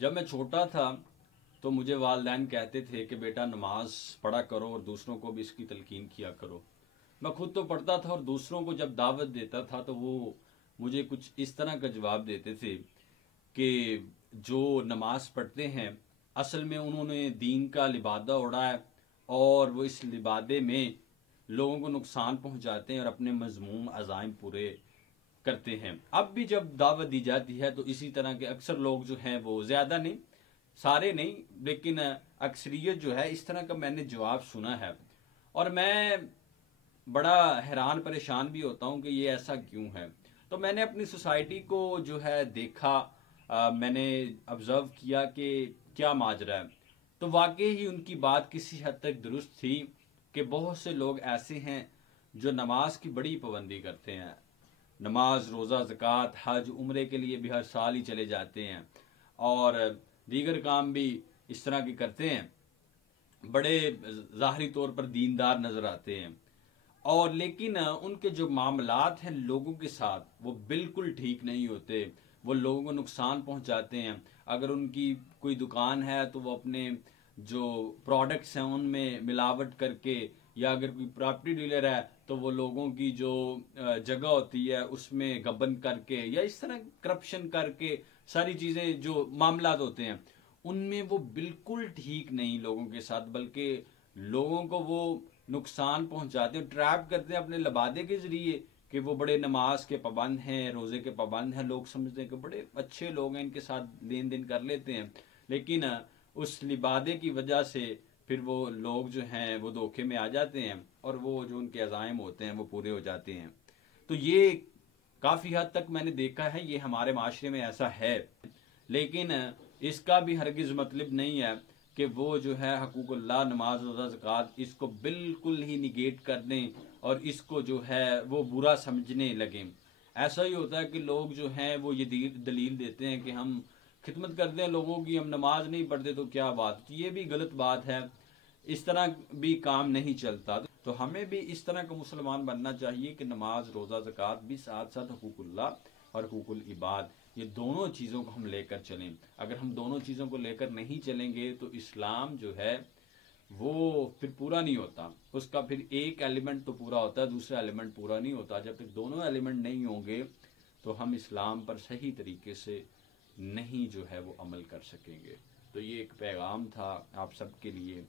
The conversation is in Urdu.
جب میں چھوٹا تھا تو مجھے والدین کہتے تھے کہ بیٹا نماز پڑھا کرو اور دوسروں کو بھی اس کی تلقین کیا کرو. میں خود تو پڑھتا تھا اور دوسروں کو جب دعوت دیتا تھا تو وہ مجھے کچھ اس طرح کا جواب دیتے تھے کہ جو نماز پڑھتے ہیں اصل میں انہوں نے دین کا لبادہ اوڑھا ہے اور وہ اس لبادے میں لوگوں کو نقصان پہنچاتے ہیں اور اپنے مذموم عزائم پورے کرتے ہیں. اب بھی جب دعوت دی جاتی ہے تو اسی طرح کے اکثر لوگ جو ہیں وہ زیادہ نہیں، سارے نہیں لیکن اکثریت جو ہے اس طرح کا میں نے جواب سنا ہے. اور میں بڑا حیران پریشان بھی ہوتا ہوں کہ یہ ایسا کیوں ہے. تو میں نے اپنی سوسائٹی کو جو ہے دیکھا، میں نے آبزرو کیا کہ کیا ماجرا ہے. تو واقعی ہی ان کی بات کسی حد تک درست تھی کہ بہت سے لوگ ایسے ہیں جو نماز کی بڑی پابندی کرتے ہیں. نماز، روزہ، زکوٰۃ، حج، عمرے کے لیے بھی ہر سال ہی چلے جاتے ہیں اور دیگر کام بھی اس طرح کے کرتے ہیں، بڑے ظاہری طور پر دیندار نظر آتے ہیں. اور لیکن ان کے جو معاملات ہیں لوگوں کے ساتھ وہ بالکل ٹھیک نہیں ہوتے. وہ لوگوں کو نقصان پہنچاتے ہیں. اگر ان کی کوئی دکان ہے تو وہ اپنے جو پروڈکٹس ہیں ان میں ملاوٹ کر کے، یا اگر کوئی پراپرٹی ڈیلر ہے تو وہ لوگوں کی جو جگہ ہوتی ہے اس میں گبن کر کے یا اس طرح کرپشن کر کے ساری چیزیں جو معاملات ہوتے ہیں ان میں وہ بالکل ٹھیک نہیں لوگوں کے ساتھ، بلکہ لوگوں کو وہ نقصان پہنچاتے ہیں، ٹریپ کرتے ہیں اپنے لبادے کے ذریعے کہ وہ بڑے نماز کے پابند ہیں، روزے کے پابند ہیں. لوگ سمجھتے ہیں کہ بڑے اچھے لوگ ہیں، ان کے ساتھ لین دین کر لیتے ہیں، لیکن اس لبادے کی وجہ سے پھر وہ لوگ جو ہیں وہ دھوکے میں آ جاتے ہیں اور وہ جو ان کے عزائم ہوتے ہیں وہ پورے ہو جاتے ہیں. تو یہ کافی حد تک میں نے دیکھا ہے، یہ ہمارے معاشرے میں ایسا ہے. لیکن اس کا بھی ہرگز مطلب نہیں ہے کہ وہ جو ہے حقوق اللہ، نماز، روزہ، زکوٰۃ اس کو بالکل ہی نگیٹ کر دیں اور اس کو جو ہے وہ برا سمجھنے لگیں. ایسا ہی ہوتا ہے کہ لوگ جو ہیں وہ یہ دلیل دیتے ہیں کہ ہم خدمت کرتے ہیں لوگوں کی، ہم نماز نہیں پڑھتے تو کیا بات. یہ بھی غلط بات ہے، اس طرح بھی کام نہیں چلتا. تو ہمیں بھی اس طرح کا مسلمان بننا چاہیے کہ نماز، روزہ، زکوٰۃ بھی ساتھ ساتھ حقوق اللہ اور حقوق العباد، یہ دونوں چیزوں کو ہم لے کر چلیں. اگر ہم دونوں چیزوں کو لے کر نہیں چلیں گے تو اسلام جو ہے وہ پھر پورا نہیں ہوتا. اس کا پھر ایک ایلیمنٹ تو پورا ہوتا ہے، دوسرا ایلیمنٹ پورا نہیں ہوتا. جب تک دونوں ایلیمنٹ نہیں ہوں گے تو ہم اسلام پر صحیح طریقے سے نہیں جو ہے وہ عمل کر سکیں گے. تو یہ ایک پیغام تھا آپ سب کے لیے.